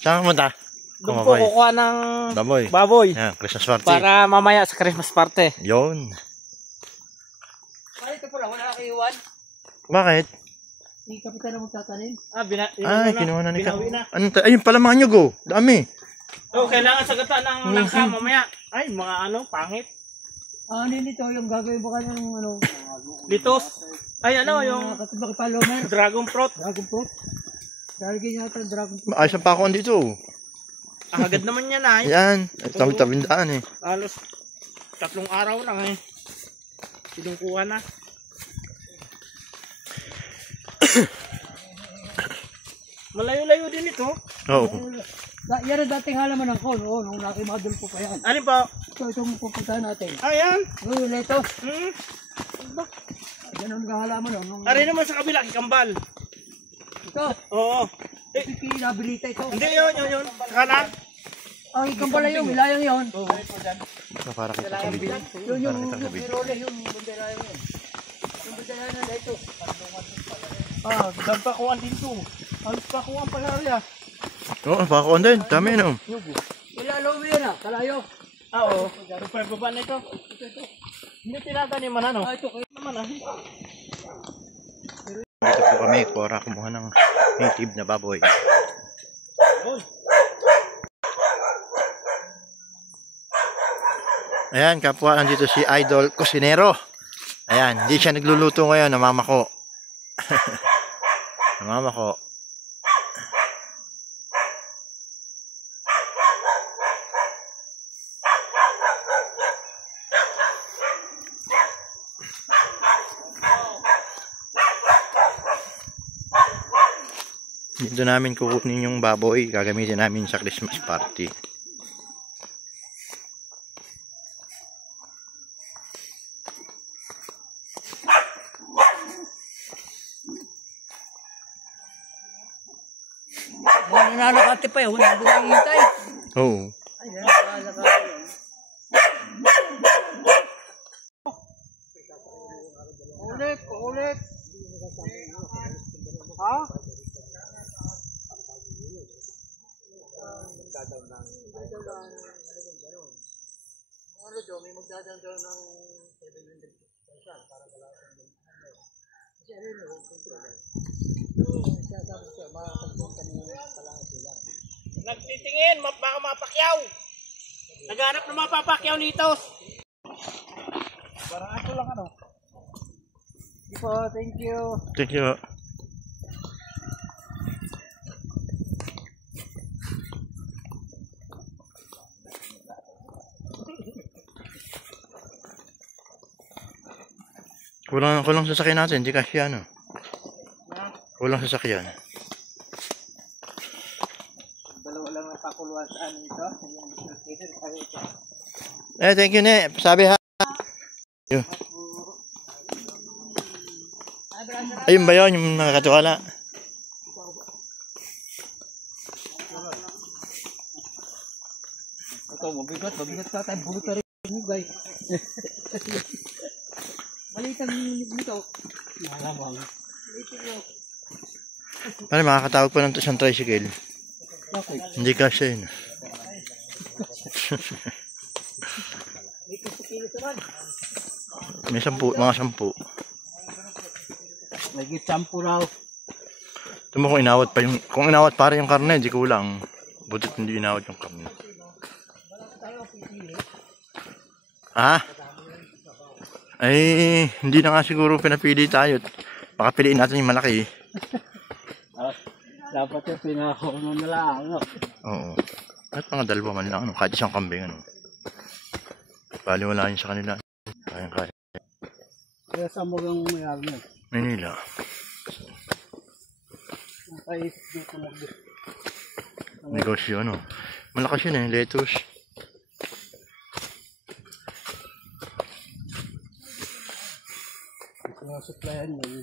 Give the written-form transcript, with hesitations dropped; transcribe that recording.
Saan ka punta? Doon po kukuha ng baboy. Yan, Christmas party. Para mamaya sa Christmas party. Yun. Ay, ito pala, wala kayo iwan. Bakit? Hindi kapitan na magtatanim. Kinuha na ni Ka. Ayun pala mga nyug, oh. Dami. Kailangan sagatan ng langka mamaya. Ay, mga pangit. Ano nito yung gagawin ba ka ng Litos. Ay, yung dragon fruit. Dragon fruit? Lalagyan niya dragon fruit. Ayos ang pakuan dito. Agad naman yan ay. Yan. Tabi-tabindaan eh. Halos 3 araw lang eh. Sinungkuhan na. Malayo-layo din ito. Oo. Yan ang dating halaman ng kon. Oo, nung nakimadol po pa yan. Alin po? Itong pupuntahan natin. Ayan. Oo, ito. Yan ang halaman. Ari naman sa kabila, kikambal. Ito. Oo. Pinabilita ito. Hindi, yun. Sa kanan. Ang ikambal na yun, ilayang yun. Para kita sa video. Yun yung pirole, yung banderayang yun. Yung banderayang na ito. Dagpakuan dito. Halos pakuan pala rin. Oo, pakuan din. Dami no. Ilalaw mo yun kalayo. Oo. Super baba na ito. Hindi tinataniman Ito kayo naman Dito po kami para kumuha ng native na baboy. Ayan, kapwa nandito si Idol Kusinero. Ayan, hindi siya nagluluto ngayon, namama ko. Namama ko. Dito namin kukunin yung baboy, gagamitin namin sa Christmas party. nananakati pa yun, hindi na hintay. Oo. Ay, nananakati yun. Ulit. Ha? Ano daw, may magdadaan daw ng 700,000 para kalasan din. Kasi ano yun, control. Siya sabi siya, makakagpunta niyo kalasan sila. Nagtitingin, baka mapakyaw. Naghanap na mapapakyaw nitos. Parang ako lang Thank you. Thank you. Kulang sasakyan natin, hindi kasi ano. Kulang sasakyan. Dalawa lang ang pakuluan sa ano ito. Thank you ne. Sabi ha. Ayun ba yun, yung nakakatuwala? Ito, mabigat ka tayo. Bulot na rin yung guys. Maliit ang nito. Malamang. Ano, makakatawag pa ng isang tricycle. Hindi kasi yun. May 10, mga 10. Nagit 10 raw. Tuma kung inawat pa kung inawat para yung karne, di kulang. Butit hindi inawat yung karne. Ha? Ay, hindi na nga siguro pinapili tayo. Baka piliin natin yung malaki. Dapat yung pinakakunan na lang. Oo. At mga dalawa man lang, kahit isang kambing. Bali wala yun sa kanila. Kaya. Kaya saan mo yung mayroon yun? Manila. Nakaisip dito lang dito. Negosyo malakas yun lettuce. Ito nga supplyan mo yun.